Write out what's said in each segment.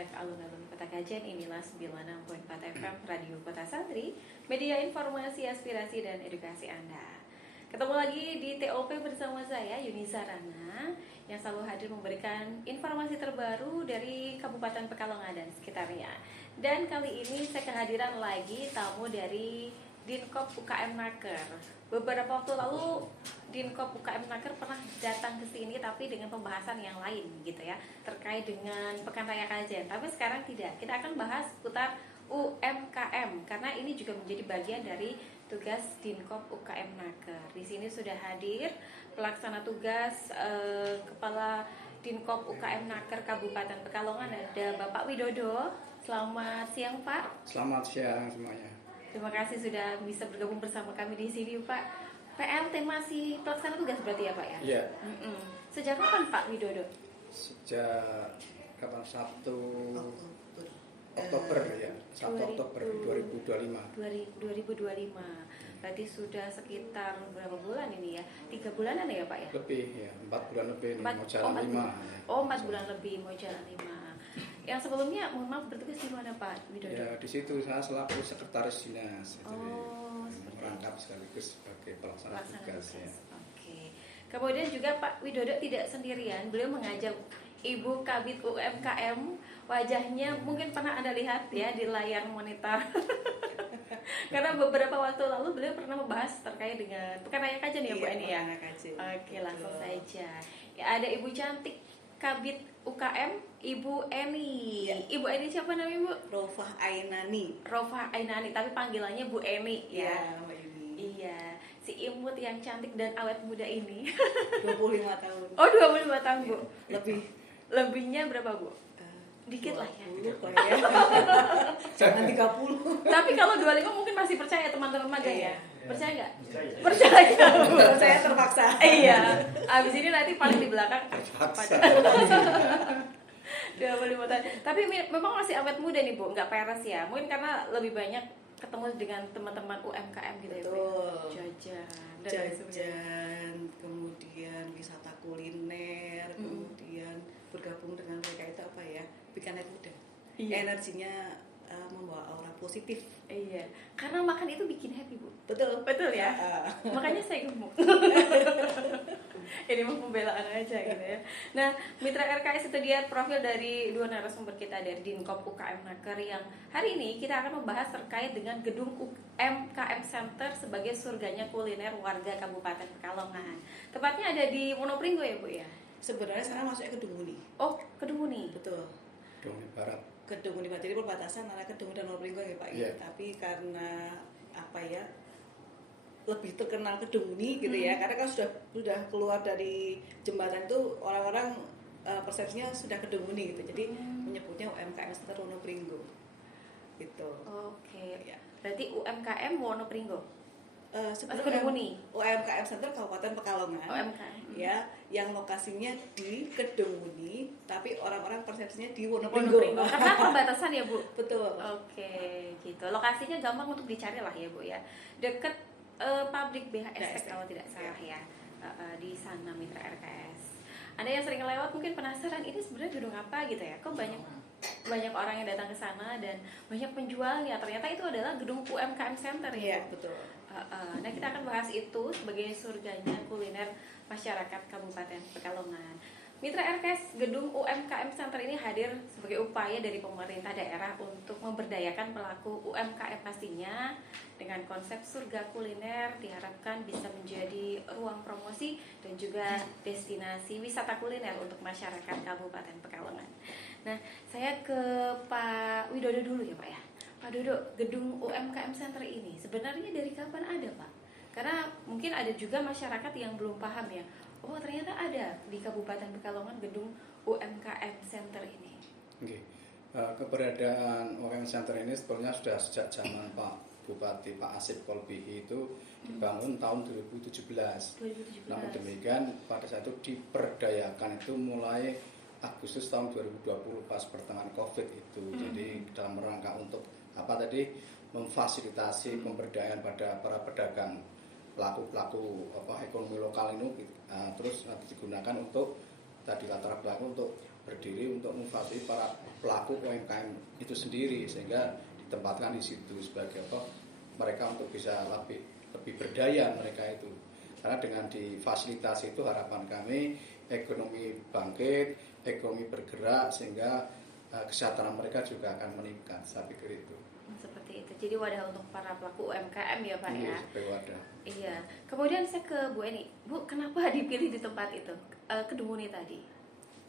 live alun-alun Kota Kajen. Inilah 96.4 FM Radio Kota Santri, media informasi, aspirasi, dan edukasi Anda. Ketemu lagi di TOP bersama saya, Yunisa Rana, yang selalu hadir memberikan informasi terbaru dari Kabupaten Pekalongan dan sekitarnya. Dan kali ini saya kehadiran lagi tamu dari Dinkop UKM Naker. Beberapa waktu lalu Dinkop UKM Naker pernah datang ke sini tapi dengan pembahasan yang lain gitu ya, terkait dengan Pekan Raya Kajen. Tapi sekarang tidak. Kita akan bahas seputar UMKM karena ini juga menjadi bagian dari tugas Dinkop UKM Naker. Di sini sudah hadir pelaksana tugas Kepala Dinkop UKM Naker Kabupaten Pekalongan, ada Bapak Widodo. Selamat siang, Pak. Selamat siang semuanya. Terima kasih sudah bisa bergabung bersama kami di sini, Pak. PLT masih pelaksana tugas berarti ya, Pak ya? Iya. Sejak kapan, Pak Widodo? Sejak kapan? 1 Oktober ya. 1 Oktober 2025. 2025. Berarti sudah sekitar berapa bulan ini ya? 3 bulanan ya, Pak ya? Lebih ya, 4 bulan lebih nih, mau jalan 5. Oh, 4 bulan lebih mau jalan 5. Yang sebelumnya, mohon maaf, bertugas di mana, Pak Widodo? Ya, di situ saya selaku sekretaris dinas. Oh, merangkap sekaligus sebagai pelaksana tugas ya. Oke. Kemudian juga Pak Widodo tidak sendirian, beliau mengajak Ibu Kabid UMKM. Wajahnya mungkin pernah Anda lihat ya di layar monitor. Karena beberapa waktu lalu beliau pernah membahas terkait dengan Pekan Raya Kajen ya, Bu Eni ya. Oke, langsung saja. Ya, ada Ibu cantik Kabid UKM, Ibu Eni. Ya. Ibu Eni siapa namanya, Bu? Rofah Ainani. Rofah Ainani, tapi panggilannya Bu Eni ya. Mbak Eni. Iya, si imut yang cantik dan awet muda ini. 25 tahun. Oh, 25 tahun, Bu. Lebih. Lebihnya berapa, Bu? Dikit lah ya. 20 lah ya. Jangan 30. Tapi kalau 25 mungkin masih percaya teman-teman magang ya? Percaya nggak? Percaya. Percaya. Saya terpaksa. Iya. Abis ini nanti paling di belakang. Terpaksa. 25 tahun. Tapi memang masih awet muda nih, Bu. Nggak peres ya. Mungkin karena lebih banyak ketemu dengan teman-teman UMKM gitu ya, Bu. Betul. Jajan. dan lain sebagainya. Jajan, kemudian wisata kuliner, kemudian bergabung dengan mereka itu apa ya? Bikin anak muda. Iya. Energinya membawa aura positif. Iya. Karena makan itu bikin happy, Bu. Betul. Betul ya. Makanya saya gemuk. Ini mah pembelaan aja gitu ya. Nah, Mitra RKS itu dia profil dari dua narasumber kita dari Dinkop UKM Naker yang hari ini kita akan membahas terkait dengan gedung UMKM Center sebagai surganya kuliner warga Kabupaten Pekalongan. Tepatnya ada di Wonopringgo ya, Bu ya? Sebenarnya sekarang masuknya ke Dumuni. Oh, Kedunguni. Betul. Doni Barat. Kedung Unipati, jadi perbatasan antara Kedung dan Wonopringgo ya Pak. Yeah. Tapi karena apa ya, lebih terkenal Kedung gitu ya, karena kan sudah keluar dari jembatan itu orang-orang persepsinya sudah Kedung gitu, jadi menyebutnya UMKM Center Wonopringgo gitu. Oke. Ya. Berarti UMKM Wonopringgo. Sebenarnya Kedung Uni. UMKM Center Kabupaten Pekalongan. UMKM. Ya, yang lokasinya di Kedung Uni, tapi orang-orang persepsinya di Wonopringgo. Karena perbatasan ya, Bu. Betul. Oke, gitu. Lokasinya gampang untuk dicari lah ya, Bu ya. Deket pabrik BHST kalau tidak salah ya. Di sana Mitra RKS. Anda yang sering lewat mungkin penasaran ini sebenarnya gedung apa gitu ya. Kok banyak orang yang datang ke sana dan banyak penjualnya. Ternyata itu adalah gedung UMKM Center ya. Iya, betul. Nah, kita akan bahas itu sebagai surganya kuliner masyarakat Kabupaten Pekalongan. Mitra RKS gedung UMKM Center ini hadir sebagai upaya dari pemerintah daerah untuk memberdayakan pelaku UMKM pastinya dengan konsep surga kuliner diharapkan bisa menjadi ruang promosi dan juga destinasi wisata kuliner untuk masyarakat Kabupaten Pekalongan. Nah, saya ke Pak Widodo dulu ya, Pak ya. Pak Dodo, gedung UMKM Center ini sebenarnya dari kapan ada, Pak? Karena mungkin ada juga masyarakat yang belum paham ya. Oh, ternyata ada di Kabupaten Pekalongan gedung UMKM Center ini. Oke. Keberadaan UMKM Center ini sebetulnya sudah sejak zaman Pak Bupati Pak Asip Kolbihi itu dibangun tahun 2017. Namun demikian pada saat itu diperdayakan itu mulai Agustus tahun 2020 pas pertengahan COVID itu. Jadi dalam rangka untuk apa tadi memfasilitasi pemberdayaan pada para pedagang pelaku ekonomi lokal ini terus digunakan untuk tadi latar belakang untuk berdiri untuk memfasilitasi para pelaku UMKM itu sendiri, sehingga ditempatkan di situ sebagai mereka untuk bisa lebih berdaya mereka itu. Karena dengan difasilitasi itu harapan kami ekonomi bangkit, ekonomi bergerak, sehingga kesejahteraan mereka juga akan meningkat. Saya pikir itu. Seperti itu. Jadi wadah untuk para pelaku UMKM ya Pak ya. Sebagai wadah. Iya. Kemudian saya ke Bu Eni. Bu, kenapa dipilih di tempat itu? Kedunguni tadi.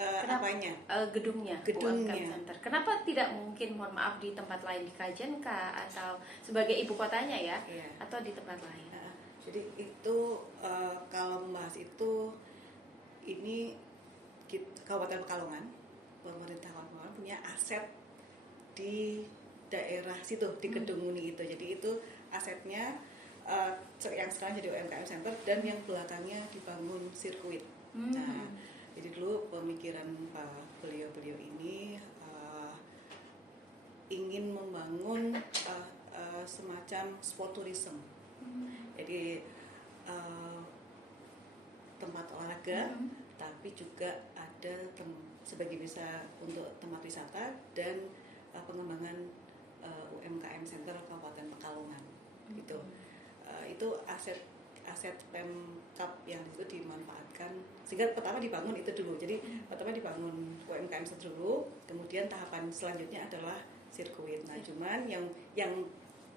Apanya? Gedungnya UMKM Center. Kenapa tidak mungkin, mohon maaf, di tempat lain, di Kajen kah, atau sebagai ibu kotanya ya, Iya. atau di tempat lain? Jadi itu kalau membahas itu, ini Kabupaten Pekalongan, pemerintah Kabupaten Pekalongan punya aset di daerah situ, di Kedunguni itu. Jadi itu asetnya yang sekarang jadi UMKM Center dan yang belakangnya dibangun sirkuit. Nah, jadi dulu pemikiran beliau ini ingin membangun semacam sport tourism. Jadi tempat olahraga, tapi juga ada sebagai bisa untuk tempat wisata dan pengembangan UMKM Center Kabupaten Pekalongan gitu. Itu aset Pemkab yang itu dimanfaatkan, sehingga pertama dibangun itu dulu. Jadi pertama dibangun UMKM Center dulu, kemudian tahapan selanjutnya adalah sirkuit. Nah, cuman yang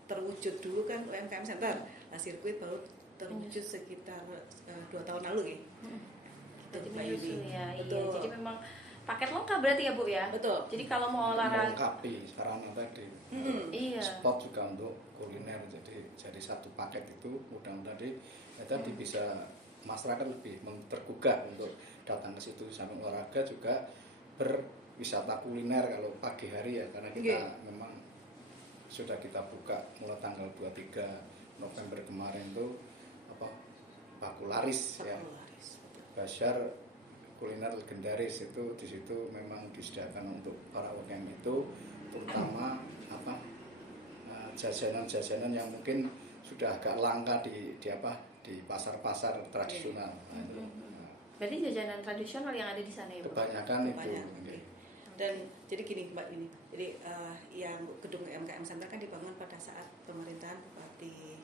terwujud dulu kan UMKM Center. Nah, sirkuit baru terwujud sekitar 2 tahun lalu ya. Jadi menyusul ya. Iya. Betul. Jadi memang paket lengkap berarti ya Bu ya. Betul. Jadi kalau mau olahraga, Melengkapi sarana tadi. iya. Spot juga untuk kuliner, jadi satu paket itu mudah-mudahan tadi bisa masyarakat lebih tergugah untuk datang ke situ. Sambil olahraga juga berwisata kuliner kalau pagi hari ya, karena kita memang sudah kita buka mulai tanggal 23 November kemarin tuh Bakularis ya. Bazar kuliner legendaris itu di situ memang disediakan untuk para UMKM itu, terutama jajanan-jajanan yang mungkin sudah agak langka di pasar-pasar tradisional. Berarti jajanan tradisional yang ada di sana ya Bu? Kebanyakan itu. Dan jadi gini Mbak ini, jadi yang gedung UMKM Center kan dibangun pada saat pemerintahan Bupati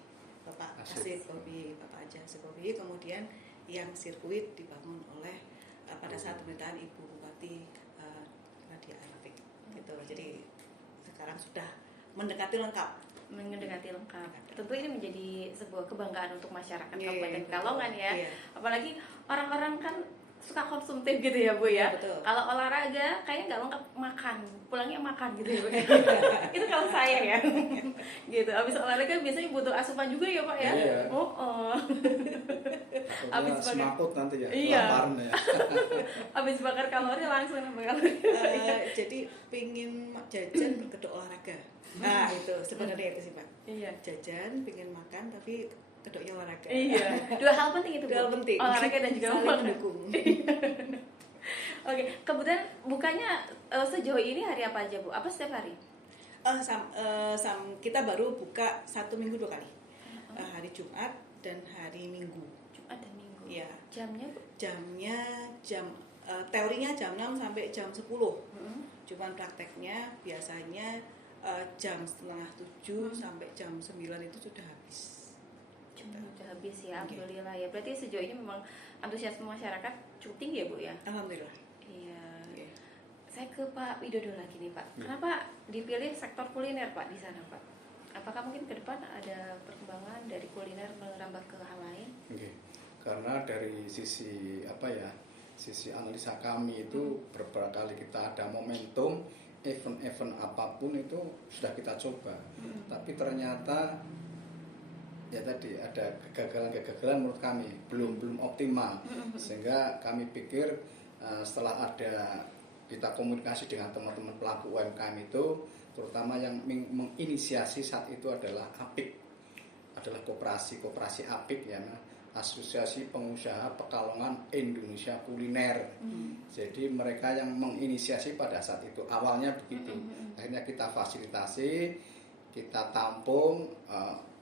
Bapak Asif Bobi, Bapak Aja Asif Bobi, kemudian yang sirkuit dibangun oleh pada saat pemerintahan Ibu Bupati Nadia Arifin gitu. Jadi sekarang sudah mendekati lengkap. Tentu ini menjadi sebuah kebanggaan untuk masyarakat Yeah, Kabupaten Pekalongan ya. Yeah. Apalagi orang-orang kan suka konsumtif gitu ya Bu ya. Betul. Kalau olahraga kayaknya nggak lengkap, makan, pulangnya makan gitu ya Bu. Itu kalau saya ya. Gitu. Habis olahraga biasanya butuh asupan juga ya Pak ya. Iya. Habis semakut nanti ya. Iya. Laparnya. Habis bakar kalori langsung bakar kalori. Jadi pingin jajan berkedok olahraga. Nah itu sebenarnya itu sih Pak. Iya. Jajan, pingin makan tapi kedoknya olahraga. Iya. Dua hal penting itu Bu. Dua hal penting. Olahraga dan juga saling makan. mendukung. Oke, kemudian bukanya sejauh ini hari apa aja Bu? Apa setiap hari? Kita baru buka 1 minggu 2 kali. Hari Jumat dan hari Minggu. Jumat dan Minggu. Iya. Jamnya Bu? Jamnya teorinya jam 6 sampai jam 10. Cuman prakteknya biasanya jam 6:30 sampai jam 9 itu sudah habis. Sudah habis ya, alhamdulillah ya. Berarti sejauh ini memang antusiasme masyarakat cukup tinggi ya Bu ya? Alhamdulillah. Iya. Saya ke Pak Widodo lagi nih Pak. Kenapa dipilih sektor kuliner Pak di sana Pak? Apakah mungkin ke depan ada perkembangan dari kuliner merambah ke hal lain? Oke. Karena dari sisi sisi analisa kami itu beberapa kali kita ada momentum event-event apapun itu sudah kita coba, tapi ternyata ya tadi ada kegagalan menurut kami belum optimal, sehingga kami pikir setelah ada kita komunikasi dengan teman-teman pelaku UMKM itu, terutama yang menginisiasi saat itu adalah APIK, adalah koperasi APIK ya, Asosiasi Pengusaha Pekalongan Indonesia Kuliner. Jadi mereka yang menginisiasi pada saat itu, awalnya begitu. Akhirnya kita fasilitasi, kita tampung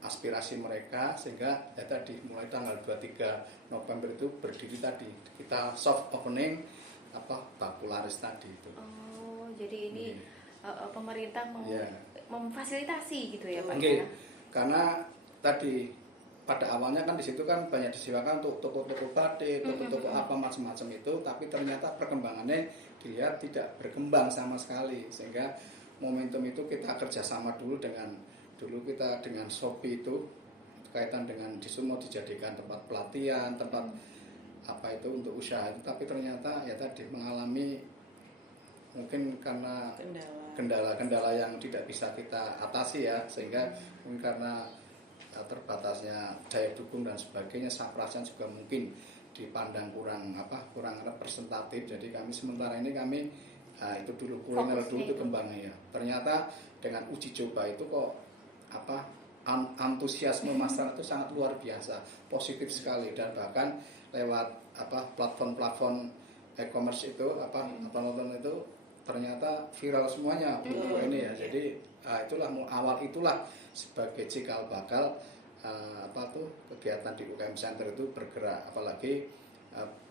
aspirasi mereka, sehingga ya tadi mulai tanggal 23 November itu berdiri tadi. Kita soft opening baku laris tadi itu. Oh, jadi ini pemerintah memfasilitasi gitu ya Pak? Okay. Karena tadi pada awalnya kan di situ kan banyak disiapkan untuk toko-toko batik, toko-toko apa macam-macam itu, tapi ternyata perkembangannya dilihat tidak berkembang sama sekali, sehingga momentum itu kita kerjasama dulu dengan Shopee itu kaitan dengan mau dijadikan tempat pelatihan, tempat untuk usaha itu, tapi ternyata ya tadi mengalami mungkin karena kendala-kendala yang tidak bisa kita atasi ya, sehingga mungkin karena terbatasnya daya dukung dan sebagainya, saprasan juga mungkin dipandang kurang representatif. Jadi sementara ini itu dulu kuliner dulu itu kembangnya ya. Ternyata dengan uji coba itu kok antusiasme masyarakat itu sangat luar biasa, positif sekali, dan bahkan lewat platform-platform e-commerce itu nonton itu ternyata viral semuanya untuk ini ya. Jadi itulah sebagai cikal bakal kegiatan di UKM Center itu bergerak. Apalagi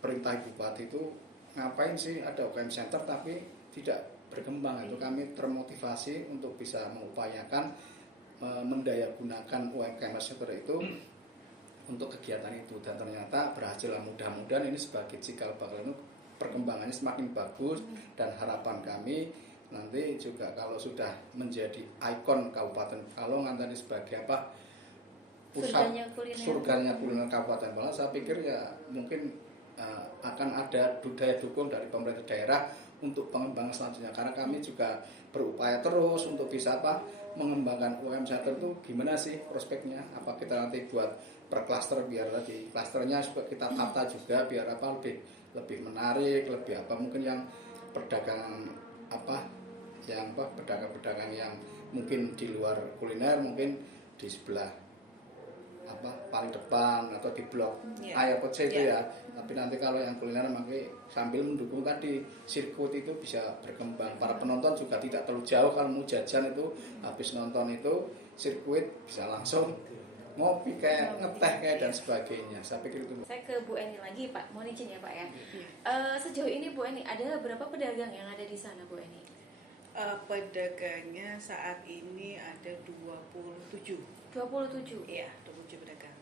perintah Bupati itu ngapain sih ada UKM Center tapi tidak berkembang. Itu kami termotivasi untuk bisa mengupayakan mendayagunakan UKM Center itu untuk kegiatan itu, dan ternyata berhasil. Mudah-mudahan ini sebagai cikal bakal itu perkembangannya semakin bagus, dan harapan kami nanti juga kalau sudah menjadi ikon Kabupaten Pekalongan tadi sebagai pusat surganya kuliner Kabupaten Pekalongan, saya pikir ya mungkin akan ada daya dukung dari pemerintah daerah untuk pengembangan selanjutnya, karena kami juga berupaya terus untuk bisa mengembangkan UKM Center itu gimana sih prospeknya, kita nanti buat per klaster, biar tadi klasternya kita tata juga biar lebih menarik, lebih mungkin yang pedagang pedagang yang mungkin di luar kuliner mungkin di sebelah paling depan atau di blok A atau C itu ya. Tapi nanti kalau yang kuliner makanya sambil mendukung tadi sirkuit itu bisa berkembang. Para penonton juga tidak terlalu jauh kalau mau jajan itu, habis nonton itu sirkuit bisa langsung ngopi kayak ngeteh dan sebagainya. Saya pikir itu. Saya ke Bu Eni lagi Pak, mohon izin ya Pak ya. Sejauh ini Bu Eni ada berapa pedagang yang ada di sana Bu Eni? Pedagangnya saat ini ada 27. 27? Iya, 27 pedagang.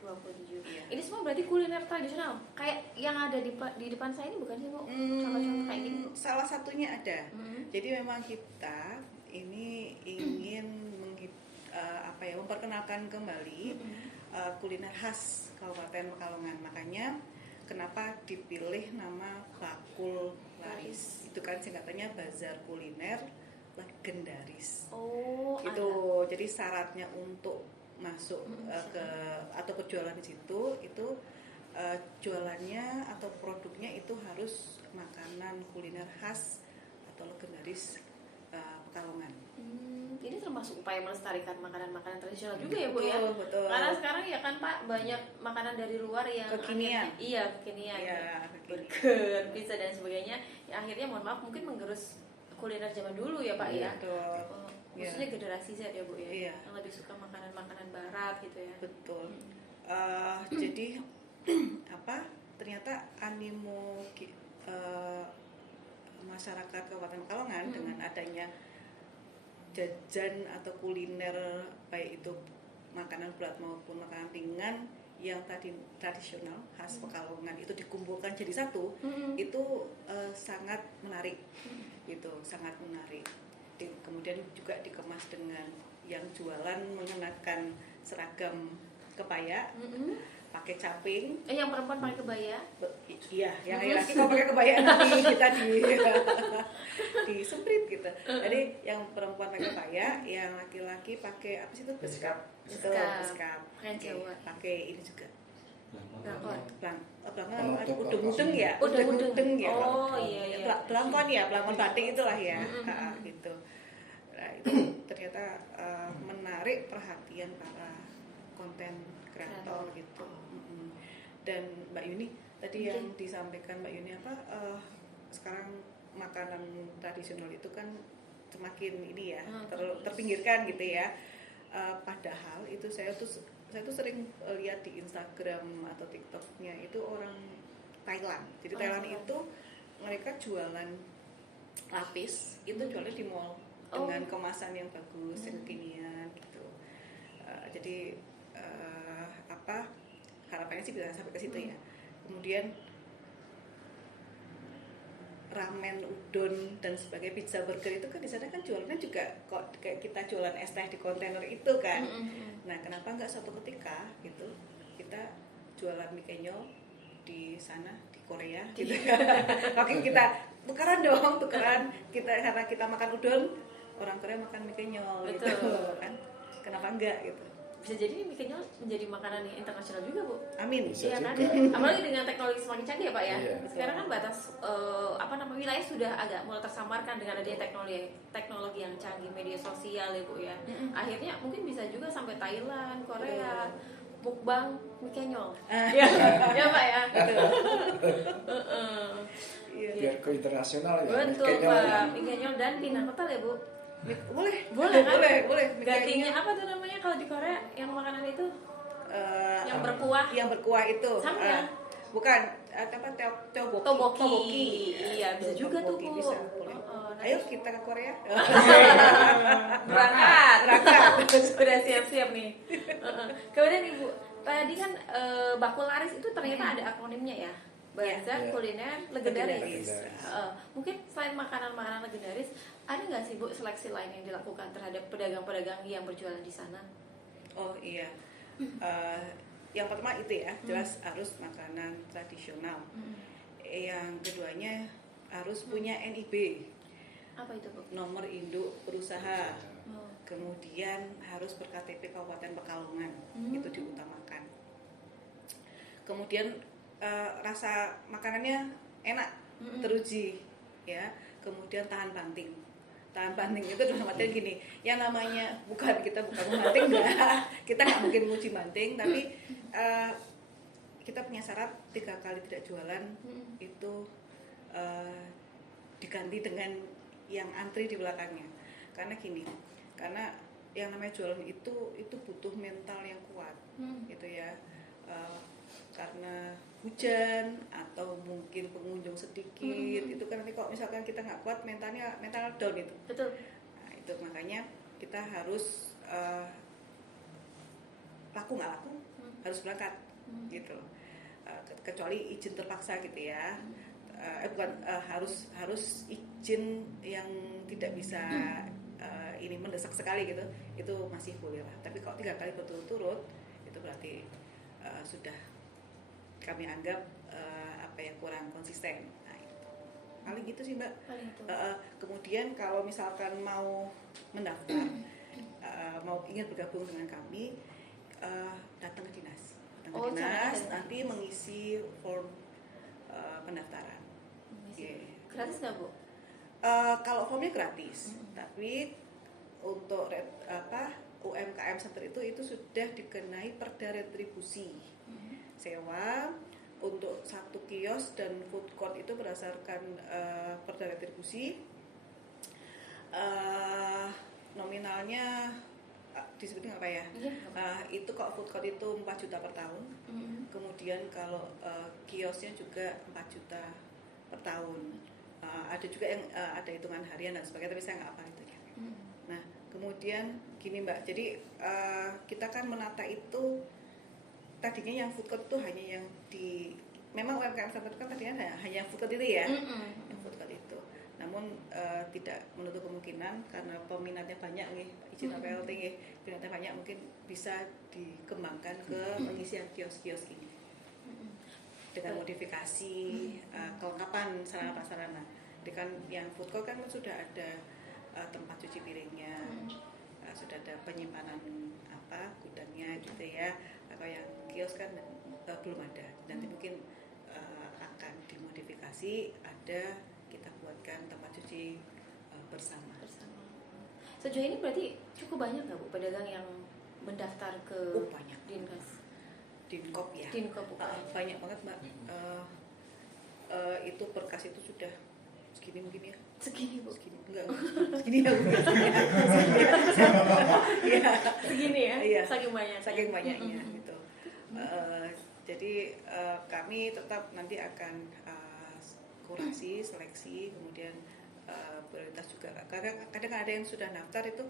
27. Iya. Ini semua berarti kuliner tradisional. Kayak yang ada di depan saya ini bukan sih Bu? Contoh-contoh kayak gini. Salah satunya ada. Jadi memang kita ini ingin memperkenalkan kembali kuliner khas Kabupaten Pekalongan. Makanya kenapa dipilih nama Bakul Laris. Itu kan singkatannya Bazar Kuliner Legendaris. Oh, itu jadi syaratnya untuk masuk atau berjualan di situ itu jualannya atau produknya itu harus makanan kuliner khas atau legendaris Pekalongan. Ini termasuk upaya melestarikan makanan-makanan tradisional juga ya Bu ya? Betul. Karena sekarang ya kan Pak banyak makanan dari luar yang kekinian. Kekinian. Ya, burger, pizza dan sebagainya. Ya, akhirnya mohon maaf mungkin menggerus kuliner zaman dulu ya Pak ya. Betul. Khususnya generasi Z ya Bu ya. Iya. Yang lebih suka makanan-makanan barat gitu ya. Betul. Jadi ternyata animo masyarakat Kabupaten Pekalongan dengan adanya jajan atau kuliner baik itu makanan berat maupun makanan ringan yang tadi tradisional khas Pekalongan itu dikumpulkan jadi satu, itu sangat menarik. Itu sangat menarik. Kemudian juga dikemas dengan yang jualan mengenakan seragam kebaya, pakai caping. Yang perempuan pakai kebaya? Iya, yang laki-laki kalau pakai kebaya nanti kita disemprit gitu. Jadi yang perempuan pakai kebaya, yang laki-laki pakai apa sih itu? Beskap. Pakaian Jawa. Pakai ini juga. Udeng-udeng ya. Udeng-udeng ya. Oh iya. Pelangkon batik itulah ya. Gitu. Nah, itu ternyata menarik perhatian para konten kreator gitu. Dan Mbak Yuni tadi yang disampaikan Mbak Yuni sekarang makanan tradisional itu kan semakin ini ya terpinggirkan gitu ya. Padahal itu saya tuh sering lihat di Instagram atau TikToknya itu orang Thailand. Jadi Thailand itu mereka jualan lapis itu jualnya di mall dengan kemasan yang bagus, yang kekinian gitu. Jadi harapannya sih bisa sampai ke situ ya. Kemudian ramen, udon dan sebagai pizza, burger itu kan di sana kan jualannya juga kok kayak kita jualan es teh di kontainer itu kan. Nah, kenapa nggak suatu ketika gitu kita jualan mie kenyal di sana di Korea gitu. Makin kita tukeran kita karena kita makan udon, orang Korea makan mie kenyal gitu kan. Kenapa enggak gitu. Bisa jadi mie kenyal menjadi makanan yang internasional juga, Bu. Amin. Iya kan? Apalagi dengan teknologi semakin canggih ya, Pak ya. Iya. Sekarang kan batas wilayah sudah agak mulai tersamarkan dengan adanya teknologi yang canggih, media sosial ya, Bu ya. Akhirnya mungkin bisa juga sampai Thailand, Korea, mukbang mie kenyal. Ya, Pak ya. Biar ke internasional ya. Betul, Pak. Mie kenyal dan pinang ketal ya, Bu. Boleh kan? Boleh. Gantinya apa tuh namanya kalau di Korea yang makanan itu? Yang berkuah. Yang berkuah itu. Sama ya? Bukan tteokbokki. Tteokbokki. Iya, bisa juga tuh, Bu. Bisa, boleh. Ayo kita ke Korea. Berangkat. Sudah siap-siap nih. Kemudian Ibu, tadi kan Bakularis itu ternyata ada akronimnya ya. Bazar kuliner legendaris. Mungkin selain makanan-makanan legendaris, ada nggak sih Bu seleksi lain yang dilakukan terhadap pedagang-pedagang yang berjualan di sana? Oh iya, yang pertama itu ya, jelas harus makanan tradisional. Yang keduanya harus punya NIB. Apa itu, Bu? Nomor induk perusahaan. Kemudian harus berKTP Kabupaten Pekalongan, itu diutamakan. Kemudian rasa makanannya enak, teruji, ya. Kemudian tahan banting itu dalam artian gini, yang namanya bukan membanting enggak, kita nggak mungkin nguji banting, tapi kita punya syarat 3 kali tidak jualan itu diganti dengan yang antri di belakangnya. Karena yang namanya jualan itu butuh mental yang kuat, gitu ya. Karena hujan atau mungkin pengunjung sedikit, itu kan nanti kalau misalkan kita nggak kuat mental down itu. Betul. Nah, itu makanya kita harus laku nggak laku harus berangkat gitu. Kecuali izin terpaksa gitu ya. Harus izin yang tidak bisa ini mendesak sekali gitu, itu masih boleh lah. Tapi kalau 3 kali berturut-turut itu berarti sudah kami anggap kurang konsisten. Nah, itu paling gitu sih Mbak. Kemudian kalau misalkan mau mendaftar, mau ingin bergabung dengan kami, datang ke dinas. Nanti mengisi form pendaftaran. Gratis nggak, Bu? Kalau formnya gratis, tapi untuk UMKM Center itu sudah dikenai perda retribusi. Sewa untuk 1 kios dan food court itu berdasarkan perda retribusi, nominalnya disebutnya apa ya? Itu kalau food court itu 4 juta per tahun. Kemudian kalau kiosnya juga 4 juta per tahun. Ada juga yang ada hitungan harian dan sebagainya, tapi saya nggak apa itu ya. Nah, kemudian gini Mbak, jadi kita kan menata itu tadinya yang food court itu hanya yang memang UMKM Center kan tadinya hanya food court itu ya, yang food court itu. Namun tidak menutup kemungkinan karena peminatnya banyak nih, izin APLT nih, peminatnya banyak, mungkin bisa dikembangkan ke pengisian kios-kios ini dengan modifikasi kelengkapan sarana prasarana. Dengan yang food court kan sudah ada tempat cuci piringnya, sudah ada penyimpanan gudangnya gitu ya. Kalau yang kios kan belum ada. Nanti mungkin akan dimodifikasi, ada kita buatkan tempat cuci bersama. Sejauh ini berarti cukup banyak nggak Bu pedagang yang mendaftar ke banyak. Dinkop ya. Banyak banget Mbak. Itu berkas itu sudah segini mungkin ya. Segini Bu? Enggak. Segini ya. Segini ya? Iya. Saking banyaknya gitu. Jadi kami tetap nanti akan kurasi, seleksi, kemudian prioritas juga. Kadang ada yang sudah daftar itu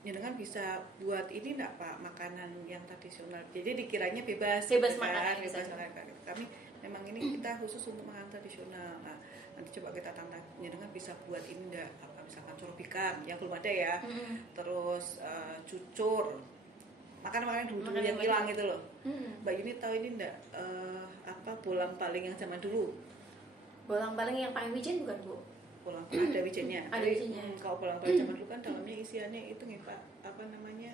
jenengan bisa buat ini enggak Pak, makanan yang tradisional. Jadi dikiranya bebas makan, bebas makan. Kami memang ini kita khusus untuk makanan tradisional. Nah, nanti coba kita tantang jenengan bisa buat ini enggak, apa misalkan corobikan yang belum ada ya. Terus cucur. Makanan-makanan dulu yang hilang itu loh. Mbak Yuni tahu ini enggak apa bolang-baling yang zaman dulu? Bolang-baling yang pakai wijen bukan, Bu? Bolang ada wijennya. Ada wijennya. Kalau bolang-baling zaman dulu kan dalamnya isiannya itu nih Pak, apa namanya?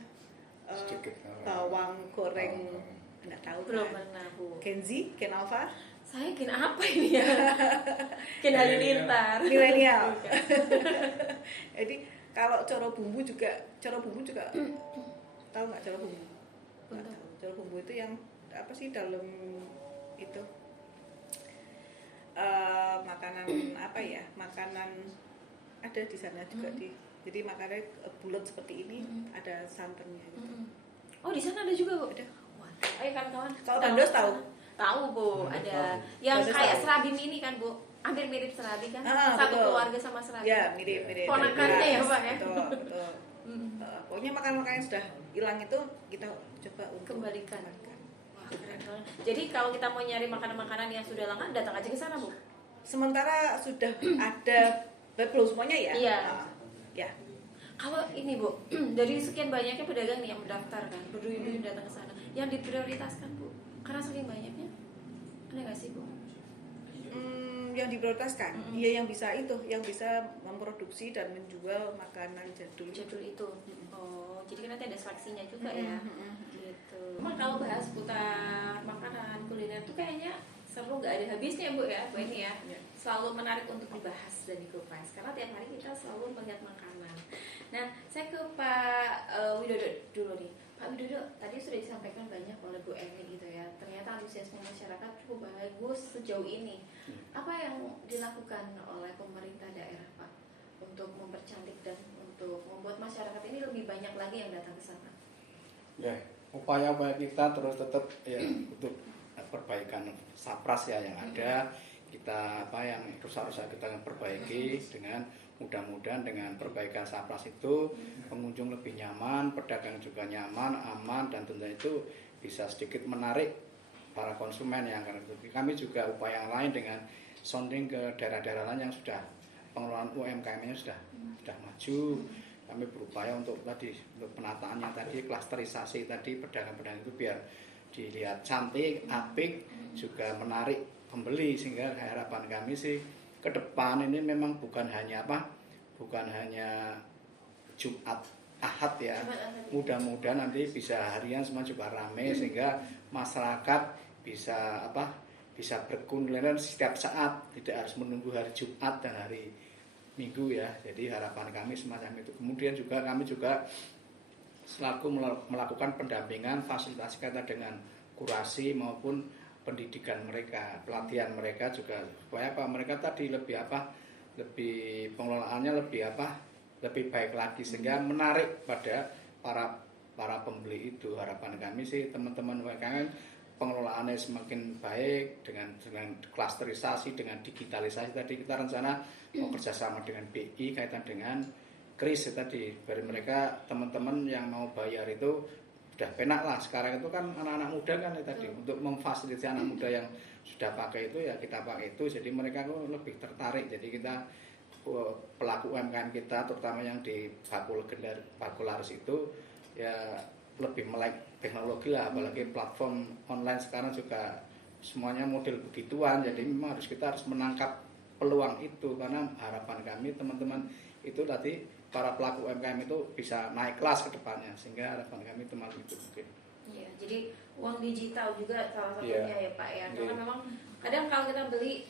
Bawang goreng. Enggak tahu Belum kan? pernah, Bu. Kenzi, Ken Alfa? Saya Ken apa ini ya? Ken Halilintar. Milenial. Jadi kalau coro bumbu juga tahu nggak coro bumbu? Nggak tahu. Coro bumbu itu yang apa sih dalam itu makanan apa ya? Makanan ada di sana juga jadi makanannya bulat seperti ini, ada santannya gitu. Oh, di sana ada juga, Bu? Ada. Wah, ayo kawan-kawan. Kalau Bandos tahu? Tahu, Bu. Ada yang Bandos kayak tahu. serabi mini kan, Bu? Hampir mirip serabi kan? Satu Betul. keluarga sama serabi. Ya, mirip. Ponakannya ya, Pak ya? Betul. Pokoknya makanan-makanan yang sudah hilang itu kita coba untuk Kembalikan. Wah, keren banget. Jadi kalau kita mau nyari makanan-makanan yang sudah langka, datang aja ke sana, Bu. Sementara sudah ada belum semuanya ya? Iya. Ya. Kalau ini, Bu, dari sekian banyaknya pedagang nih yang mendaftar kan, berduyun-duyun datang ke sana, yang diprioritaskan, Bu, karena saking banyaknya, ada nggak sih, Bu? Yang diprioritaskan, iya yang bisa memproduksi dan menjual makanan jadul itu. Oh, jadi kan nanti ada seleksinya juga ya. Gitu. Emang kalau bahas putar makanan kuliner tuh kayaknya seru, nggak ada habisnya, Bu ya, Bu ini ya. Selalu menarik untuk dibahas dan dikupas karena tiap hari kita selalu melihat makanan. Nah, saya ke Pak Widodo dulu nih. Pak Widodo, tadi sudah disampaikan banyak oleh Bu Eni gitu ya. Ternyata antusiasme masyarakat cukup bagus sejauh ini. Apa yang dilakukan oleh pemerintah daerah, Pak, untuk mempercantik dan untuk membuat masyarakat ini lebih banyak lagi yang datang ke sana? Ya, upaya-upaya kita terus tetap ya untuk perbaikan sapras ya yang ada, kita apa yang rusak-rusak kita perbaiki dengan mudah-mudahan dengan perbaikan sapras itu pengunjung lebih nyaman, pedagang juga nyaman, aman, dan tentunya itu bisa sedikit menarik para konsumen yang akan itu. Kami juga upaya yang lain dengan sounding ke daerah-daerah lain yang sudah pengelolaan UMKM-nya sudah maju. Kami berupaya untuk penataannya tadi, klasterisasi tadi, pedagang-pedagang itu biar dilihat cantik, apik, juga menarik pembeli, sehingga harapan kami sih ke depan ini memang bukan hanya Jumat Ahad ya, mudah-mudahan nanti bisa harian semua juga ramai sehingga masyarakat bisa berkunjungan setiap saat, tidak harus menunggu hari Jumat dan hari Minggu ya. Jadi harapan kami semacam itu. Kemudian juga kami selaku melakukan pendampingan fasilitasi kata dengan kurasi maupun pendidikan mereka, pelatihan mereka juga supaya mereka tadi lebih pengelolaannya lebih baik lagi sehingga menarik pada para pembeli itu. Harapan kami sih teman-teman UMKM pengelolaannya semakin baik dengan klasterisasi, dengan digitalisasi. Tadi kita rencana mau kerjasama dengan BI kaitan dengan kris tadi, dari mereka teman-teman yang mau bayar itu sudah penak lah. Sekarang itu kan anak-anak muda kan tadi untuk memfasilitasi anak muda yang sudah pakai itu ya kita pakai itu, jadi mereka tuh lebih tertarik. Jadi kita pelaku UMKM kita terutama yang di Bakularis itu ya lebih melek teknologi lah, apalagi platform online sekarang juga semuanya model begituan. Jadi memang kita harus menangkap peluang itu, karena harapan kami teman-teman itu tadi para pelaku UMKM itu bisa naik kelas ke depannya, sehingga harapan kami teman-teman itu mungkin. Iya, jadi uang digital juga salah satunya ya Pak ya, karena memang kadang kalau kita beli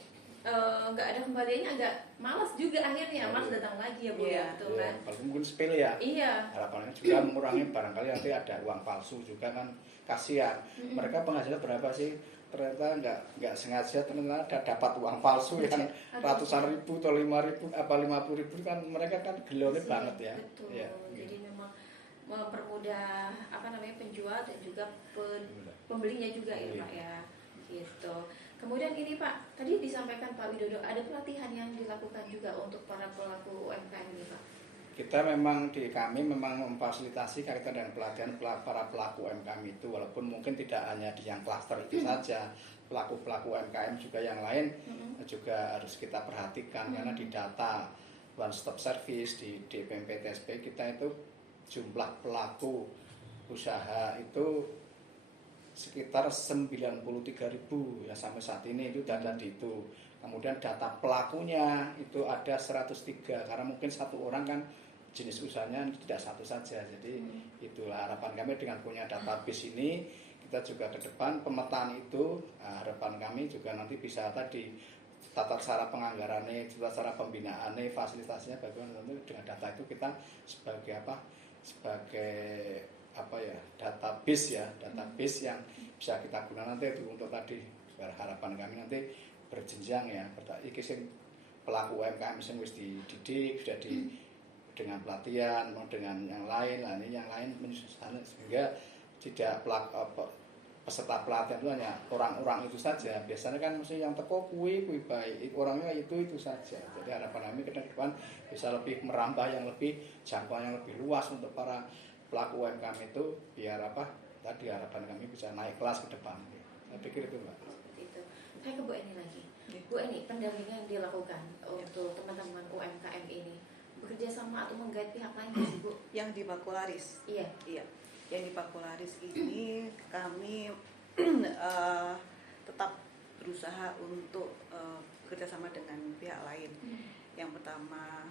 nggak ada kembaliannya agak malas juga akhirnya, malas datang lagi ya Bu ya, betul kan? Kalau mungkin sepele ya. Iya. Harapannya juga mengurangi barangkali nanti ada uang palsu juga kan, kasihan. Mereka penghasilan berapa sih? Ternyata nggak sengaja ternyata dapat uang palsu yang ratusan ribu atau 5.000 apa 50.000 kan, mereka kan gelone banget ya. Betul. Ya, Jadi memang mempermudah penjual dan juga pembelinya juga ya Pak ya. Gitu. Kemudian ini Pak, tadi disampaikan Pak Widodo ada pelatihan yang dilakukan juga untuk para pelaku UMKM ini Pak. Kita memang kami memang memfasilitasi kaitan dengan pelatihan para pelaku UMKM itu, walaupun mungkin tidak hanya di yang klaster itu saja, pelaku-pelaku UMKM juga yang lain juga harus kita perhatikan karena di data one stop service di DPMP TSP kita itu jumlah pelaku usaha itu sekitar 93.000 ya sampai saat ini itu data di itu. Kemudian data pelakunya itu ada 103 karena mungkin satu orang kan jenis usahanya tidak satu saja. Jadi itulah harapan kami dengan punya database ini, kita juga ke depan pemetaan itu harapan kami juga nanti bisa tadi tata cara penganggarannya, tata cara pembinaannya, fasilitasnya bagaimana. Tentu dengan data itu kita sebagai database yang bisa kita gunakan nanti itu untuk tadi harapan kami nanti berjenjang ya. Iki sing pelaku UMKM sing wis dididik sudah dengan pelatihan dengan yang lain, nah ini yang lain menyusun sehingga tidak peserta pelatihan itu hanya orang-orang itu saja. Biasanya kan mesti yang teko kuwi baik, orangnya itu saja. Jadi harapan kami ke depan bisa lebih merambah yang lebih jangkauan yang lebih luas untuk para pelaku UMKM itu biar tadi harapan kami bisa naik kelas ke depan. Saya pikir itu Mbak. Seperti itu. Saya ke Bu Eni lagi. Bu Eni, pendampingan yang dilakukan untuk teman-teman UMKM ini bekerja sama atau menggait pihak lain nggak sih Bu? Yang di Pakularis. Iya. Yang di Pakularis ini kami tetap berusaha untuk bekerja sama dengan pihak lain. Yang pertama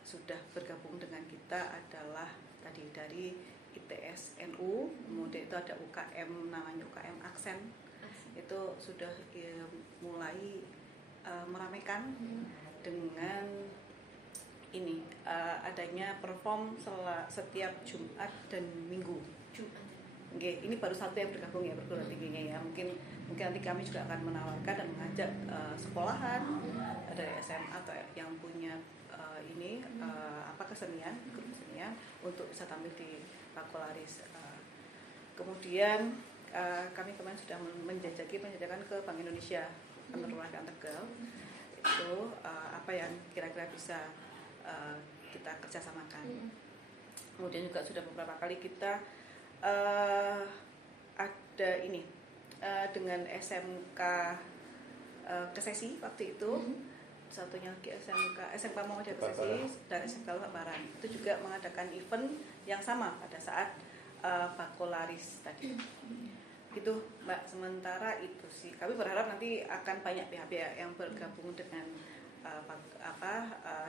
sudah bergabung dengan kita adalah tadi dari ITS NU, kemudian itu ada UKM namanya UKM Aksen. Itu sudah mulai meramaikan dengan ini adanya perform setiap Jumat dan Minggu. Oke, ini baru satu yang bergabung ya perguruan tingginya ya. Mungkin nanti kami juga akan menawarkan dan mengajak sekolahan dari SMA atau yang punya kesenian, grup kesenian untuk bisa tampil di Pakularis. Kemudian kami kemarin sudah menjajakan ke Bank Indonesia Penerbangan Tegal. Itu apa yang kira-kira bisa kita kerjasamakan. Kemudian juga sudah beberapa kali kita ada ini dengan SMK Kesesi waktu itu, satunya lagi SMK Muhammadiyah Kesesi dan SMK Baran. Itu juga mengadakan event yang sama pada saat Pakularis tadi. Gitu Mbak, sementara itu sih kami berharap nanti akan banyak pihak-pihak yang bergabung dengan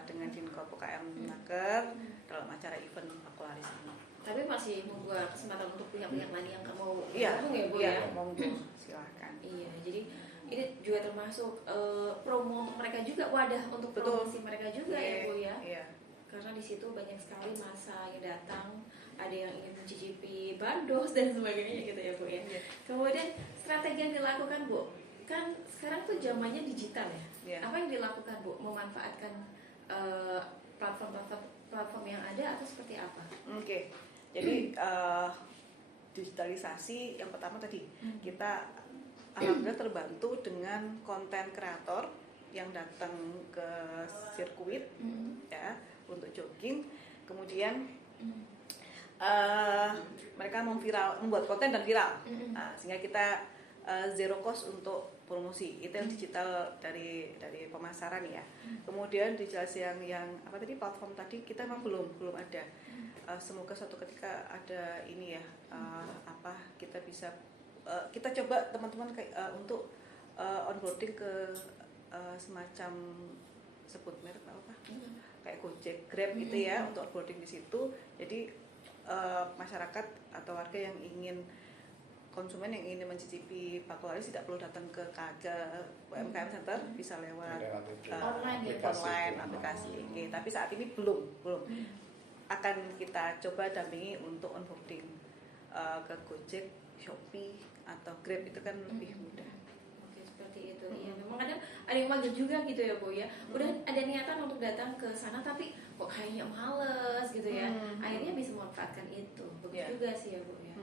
dengan Dinkop UKM Naker dalam acara event Pakularis ini. Tapi masih membuka kesempatan untuk pihak-pihak lain yang mau bergabung ya Bu ya? Monggo, silahkan. Iya, jadi ini juga termasuk promo untuk mereka juga, wadah untuk promosi mereka juga ya Bu ya. Iya. Karena di situ banyak sekali masa yang datang, ada yang ingin mencicipi bandos dan sebagainya gitu ya Bu ya. Iya. Kemudian strategi yang dilakukan Bu, kan sekarang tuh zamannya digital ya. Apa yang dilakukan Bu? Memanfaatkan platform yang ada atau seperti apa? Oke. Jadi digitalisasi yang pertama tadi kita alhamdulillah terbantu dengan konten kreator yang datang ke sirkuit ya untuk jogging. Kemudian mereka membuat konten dan viral. Sehingga kita zero cost untuk promosi. Itu yang digital dari pemasaran ya. Kemudian digital yang apa tadi platform tadi kita memang belum ada. Semoga suatu ketika ada ini ya kita bisa kita coba teman-teman untuk onboarding ke semacam sebut merek apa kayak Gojek, Grab gitu ya untuk onboarding di situ. Jadi masyarakat atau warga yang ingin konsumen yang ingin mencicipi Pakularis tidak perlu datang ke UMKM Center, bisa lewat online aplikasi. Oke, tapi saat ini belum akan kita coba dampingi untuk onboarding ke Gojek, Shopee atau Grab itu kan lebih mudah. Oke, seperti itu. Iya, memang ada yang mager juga gitu ya Bu ya. Udah ada niatan untuk datang ke sana tapi kok kayaknya males gitu ya. Akhirnya bisa memanfaatkan itu. Begitu juga sih ya Bu ya.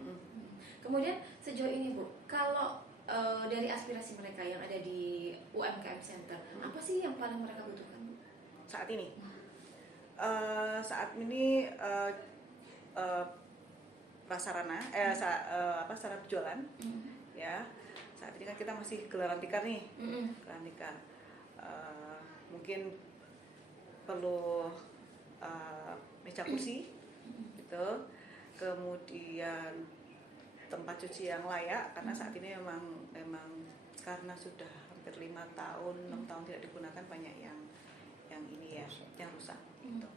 Kemudian sejauh ini Bu, kalau dari aspirasi mereka yang ada di UMKM Center, apa sih yang paling mereka butuhkan, Bu? Saat ini? Saat ini prasarana, sarana berjualan, ya. Saat ini kan kita masih gelaran tikar nih, gelaran tikar. Mungkin perlu meja kursi, gitu. Kemudian tempat cuci yang layak, karena saat ini memang karena sudah hampir 5 tahun, 6 tahun tidak digunakan, banyak yang ini ya, yang rusak. Gitu.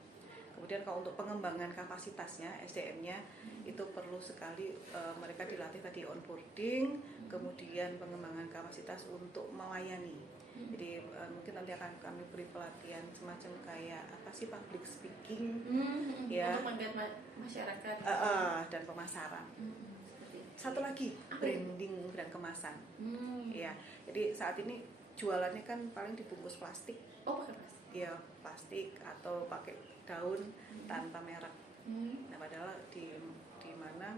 Kemudian kalau untuk pengembangan kapasitasnya, SDM-nya itu perlu sekali mereka dilatih tadi onboarding, kemudian pengembangan kapasitas untuk melayani. Jadi mungkin nanti akan kami beri pelatihan semacam kayak apa sih, public speaking, ya, untuk menggait masyarakat dan pemasaran. Satu lagi, branding, brand kemasan. Ya, jadi saat ini jualannya kan paling dibungkus plastik. Oh, pakai plastik. Ya, plastik atau pakai daun tanpa merek. Nah, padahal di mana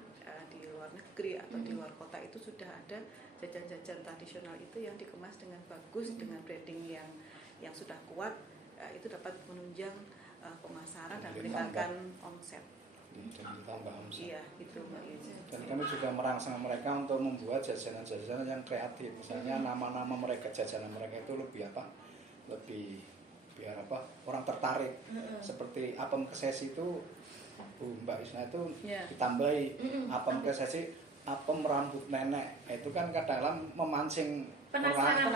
di luar negeri atau di luar kota itu sudah ada jajan-jajan tradisional itu yang dikemas dengan bagus, dengan branding yang sudah kuat, itu dapat menunjang pemasaran dan meningkatkan omset. Dan tambah omset. Iya, itu Mbak Yuni. Dan kami juga merangsang mereka untuk membuat jajanan-jajanan yang kreatif. Misalnya nama-nama mereka, jajanan mereka itu lebih biar orang tertarik. Seperti apem kesesi itu Bu Mbak Isna itu ditambahi apem kesesi, apem rambut nenek. Itu kan kadang-kadang memancing penasaran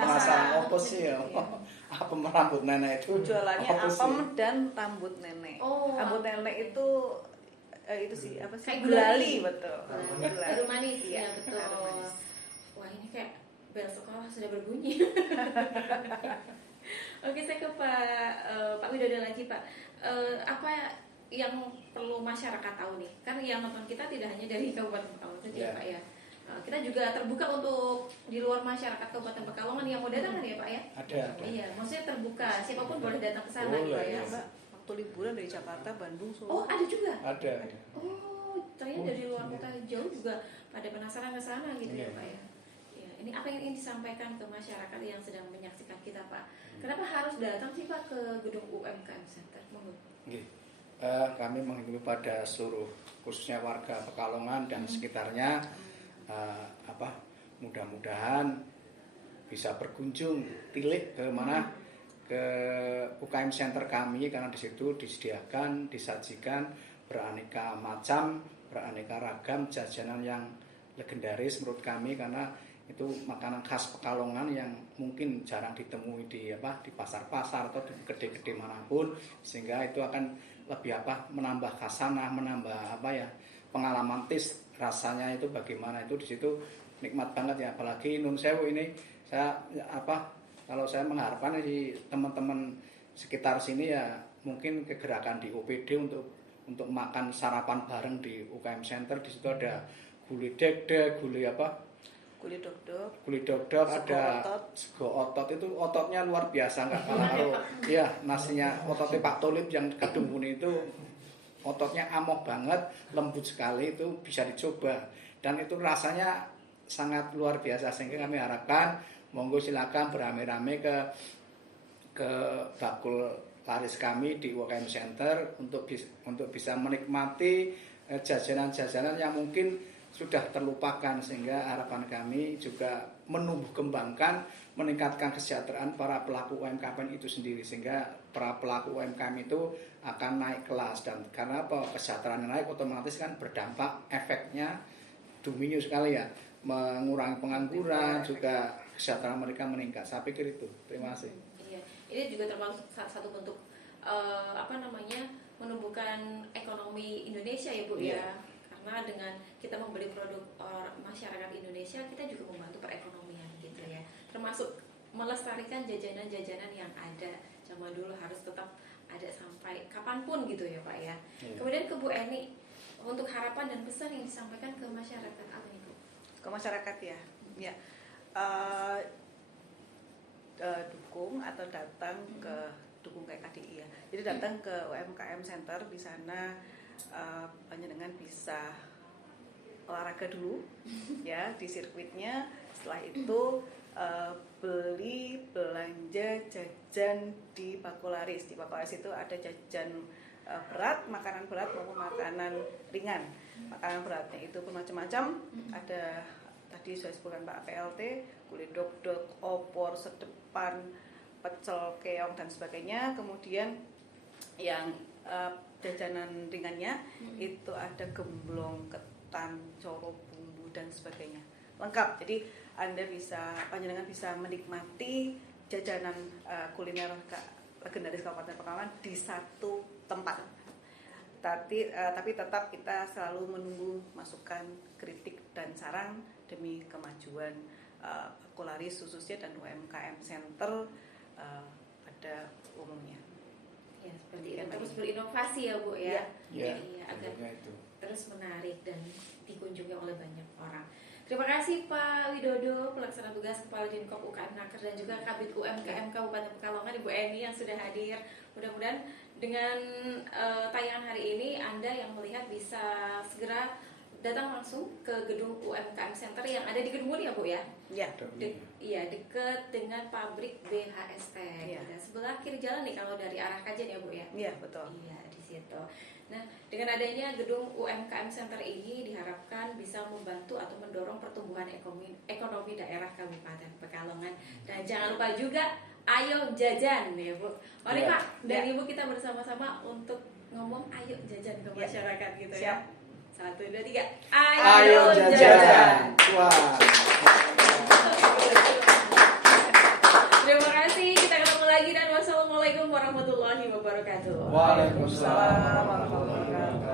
apa sih ya. Apem rambut nenek itu jualannya apem dan rambut nenek. Rambut nenek itu sih apa sih? Kayak gulali, betul. Baru manis ya, betul. Manis. Wah, ini kayak bel sekolah sudah berbunyi. Oke, saya ke Pak Widodo lagi, Pak. Apa yang perlu masyarakat tahu nih? Kan yang nonton kita tidak hanya dari Kabupaten Pekalongan saja, Pak ya. Kita juga terbuka untuk di luar masyarakat Kabupaten Pekalongan yang mau datang kan ya, Pak ya? Ada. Iya, maksudnya terbuka, siapapun boleh datang ke sana Boleh, gitu ya. Mbak, waktu liburan dari Jakarta, Bandung, Solo. Oh, ada juga? Ada. Oh, ternyata dari luar kota jauh juga pada penasaran ke sana gitu ya, Pak ya. Ya, ini apa yang ingin disampaikan ke masyarakat yang sedang menyaksikan kita, Pak? Kenapa harus datang sih, Pak, ke gedung UMKM Center? Monggo. Kami menghimbau pada seluruh khususnya warga Pekalongan dan sekitarnya, mudah-mudahan bisa berkunjung tilik ke mana, ke UKM Center kami, karena di situ disediakan, disajikan beraneka macam, beraneka ragam jajanan yang legendaris menurut kami, karena itu makanan khas Pekalongan yang mungkin jarang ditemui di pasar-pasar atau di gede-gede manapun, sehingga itu akan lebih menambah khasanah, menambah pengalaman taste rasanya itu bagaimana, itu di situ nikmat banget ya. Apalagi Nun Sewu ini kalau saya mengharapkan di teman-teman sekitar sini ya, mungkin kegerakan di OPD untuk makan sarapan bareng di UKM Center. Di situ ada gulai degdeg, gulai dogdog, ada sego otot, itu ototnya luar biasa, nggak kalah karo ya nasinya ototnya Pak Tolib yang Kedung Muni itu ototnya amok banget, lembut sekali, itu bisa dicoba dan itu rasanya sangat luar biasa, sehingga kami harapkan monggo silakan beramai-ramai ke bakul laris kami di UKM Center untuk bisa menikmati jajanan-jajanan yang mungkin sudah terlupakan, sehingga harapan kami juga menumbuh kembangkan, meningkatkan kesejahteraan para pelaku UMKM itu sendiri, sehingga para pelaku UMKM itu akan naik kelas, dan karena kesejahteraan naik otomatis kan berdampak, efeknya domino sekali ya, mengurangi pengangguran, juga kesejahteraan mereka meningkat. Saya pikir itu. Terima kasih. Iya, ini juga termasuk salah satu bentuk menumbuhkan ekonomi Indonesia ya Bu ya. Karena dengan kita membeli produk masyarakat Indonesia, kita juga membantu perekonomian gitu ya. Termasuk melestarikan jajanan-jajanan yang ada zaman dulu harus tetap ada sampai kapanpun gitu ya Pak ya. Kemudian ke Bu Eni, untuk harapan dan pesan yang disampaikan ke masyarakat apa nih Bu? Ke masyarakat ya. Dukung atau datang dukung kayak KDI ya. Jadi datang ke UMKM Center, di sana dengan bisa olahraga dulu ya di sirkuitnya. Setelah itu beli belanja jajan di Bakularis. Di Bakularis itu ada jajan berat, makanan berat maupun makanan ringan. Makanan beratnya itu bermacam-macam. Ada tadi sudah sebutkan Pak PLT, kulit dok-dok, opor, sedepan, pecel, keong dan sebagainya. Kemudian yang jajanan ringannya itu ada gemblong, ketan, coro, bumbu dan sebagainya. Lengkap. Jadi Anda panjenengan bisa menikmati jajanan kuliner legendaris Kabupaten Pekalongan di satu tempat. Tapi tetap kita selalu menunggu masukan, kritik dan saran demi kemajuan Bakularis khususnya dan UMKM Center pada umumnya. Ya, seperti itu. Terus berinovasi ya Bu ya. Ya, agar itu terus menarik dan dikunjungi oleh banyak orang. Terima kasih Pak Widodo, Pelaksana Tugas Kepala Dinkop UKM Naker dan juga Kabid UMKM Kabupaten Pekalongan, Ibu Eni yang sudah hadir. Mudah-mudahan dengan tayangan hari ini Anda yang melihat bisa segera datang langsung ke gedung UMKM Center yang ada di Gedung Mulia, Bu ya? Ya. Iya, dekat dengan pabrik BHST. Ya. Sebelah kiri jalan nih kalau dari arah Kajen ya, Bu ya? Iya, betul. Iya, di situ. Nah, dengan adanya gedung UMKM Center ini diharapkan bisa membantu atau mendorong pertumbuhan ekonomi daerah Kabupaten Pekalongan. Dan jangan lupa juga, ayo jajan ya Bu. Mari Ya. Pak dan Ibu kita bersama-sama untuk ngomong ayo jajan ke masyarakat gitu ya. Siap. 1, 2, 3. Ayo jajan. Wah. Terima kasih. Kita ketemu lagi dan wassalamualaikum warahmatullahi wabarakatuh. Waalaikumsalam warahmatullahi wabarakatuh.